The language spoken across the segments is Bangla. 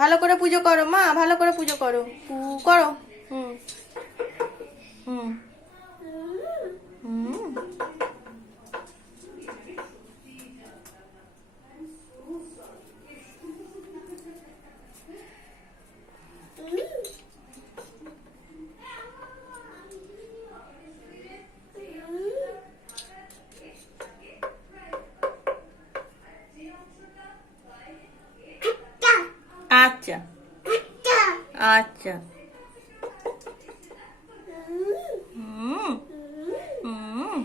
ভালো করে পুজো করো মা, ভালো করে পুজো করো, করো। হুম হুম হুম। আচ্ছা আচ্ছা। হুম হুম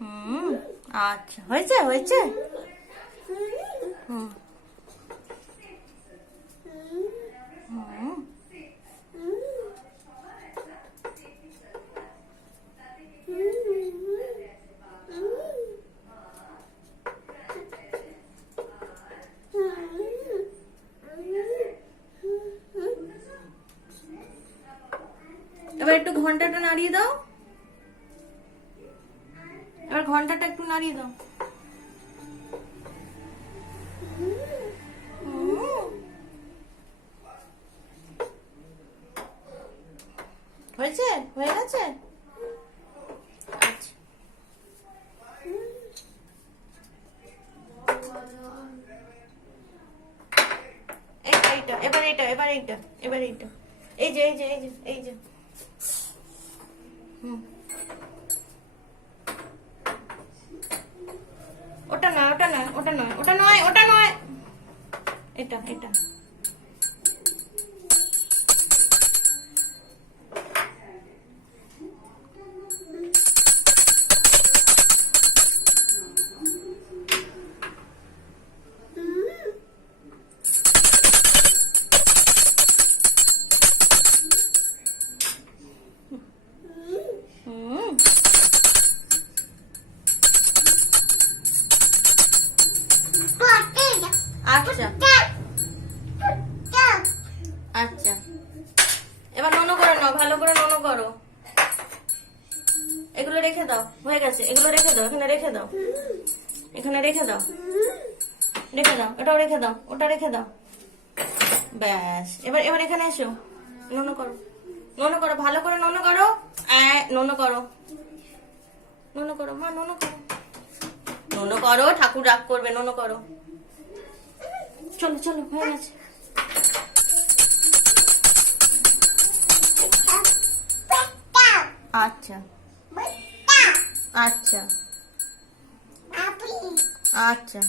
হুম। আচ্ছা, হয়েছে হয়েছে। হুম হুম। এবার একটু ঘন্টাটা নাড়িয়ে দাও, এবার ঘন্টাটা একটু নাড়িয়ে দাও। হয়েছে, হয়ে গেছে। আচ্ছা, এইটা এবার এইটা এবার এইটা এবার এইটা, এই যে এই যে এই যে এই যে। হুম। ওটা নয় ওটা নয় ওটা নয় ওটা নয় ওটা নয়, এটা এটা। হুম। আচ্ছা আচ্ছা, এবার ননো করে নাও, ভালো করে ননো করো। এগুলো রেখে দাও, হয়ে গেছে, এগুলো রেখে দাও, এখানে রেখে দাও, এখানে রেখে দাও, রেখে দাও, এটাও রেখে দাও, ওটা রেখে দাও। ব্যাস, এবার এবার এখানে এসো, ননো করো, ননো করো, ভালো করে ননো করো। ননো করো, ননো করো মা, ননো করো, ননো করো, ঠাকুর রাগ করবে, ননো করো। চলো চলো, হয়ে গেছে। আচ্ছা আচ্ছা আচ্ছা।